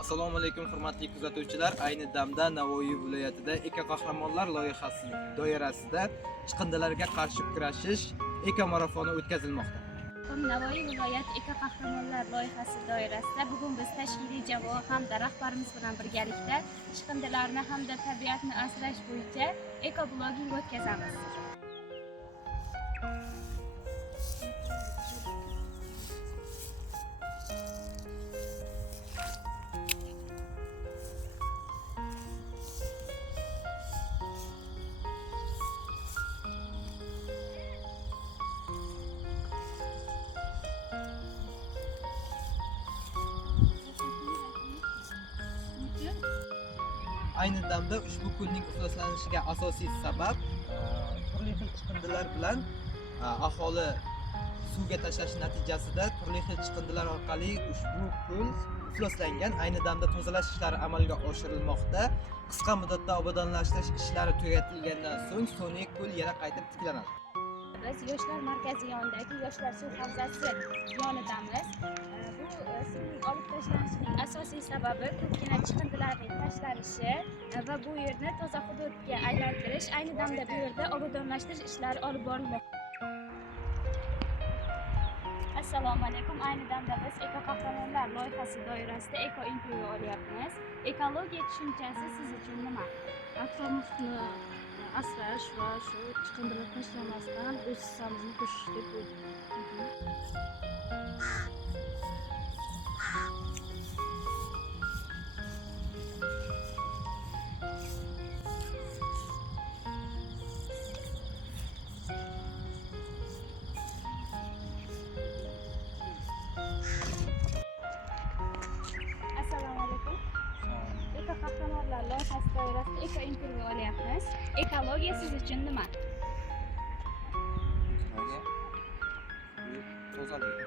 Assalomu alaykum hurmatli kuzatuvchilar. Ayni damda Navoiy viloyatida Eko qahramonlar loyihasi doirasida chiqindilarga qarshi kurashish eko marafoni o'tkazilmoqda. Navoiy viloyat Eko qahramonlar loyihasi doirasida bugun biz tashkiliy jamoa hamda rahbarimiz bilan birgalikda chiqindilarni hamda tabiatni asrash bo'yicha eko blogging o'tkazamiz. Ayni damda ushbu ko'lning ifloslanishiga asosiy sabab turli xil chiqindilar bilan aholi suvga tashlash natijasida turli xil chiqindilar orqali ushbu ko'l ifloslangan. Ayni damda tozalash ishlari amalga oshirilmoqda. Qisqa muddatda obodonlashtirish ishlari tugatilgandan so'ng sun'iy ko'l yana qayta tiklanadi. Biz yoshlar markazi yonidagi yoshlar suv havzasi yonidamiz. Bu suvning olib tashlanishining asosiy sababi ko'pgina chiqindilarning tashlanishi va bu yerni toza hududga aylantirish. Ayni damda bu yerda obodonlashtirish ishlari olib borilmoqda. Assalomu alaykum. Ayni damda biz Eko qahramonlar loyihasi doirasida eko intervyu olyapmiz. Ekologiya tushunchasi siz uchun nima? Atrofni asrash va shu chiqindilar tashlamasdan o'z hissamizni qo'shish deb Assalomu alaykum. Eko qahramonlar loyihasi doirasida eko intervyu olyapmiz. Ekologiya siz uchun nima? Tozalik.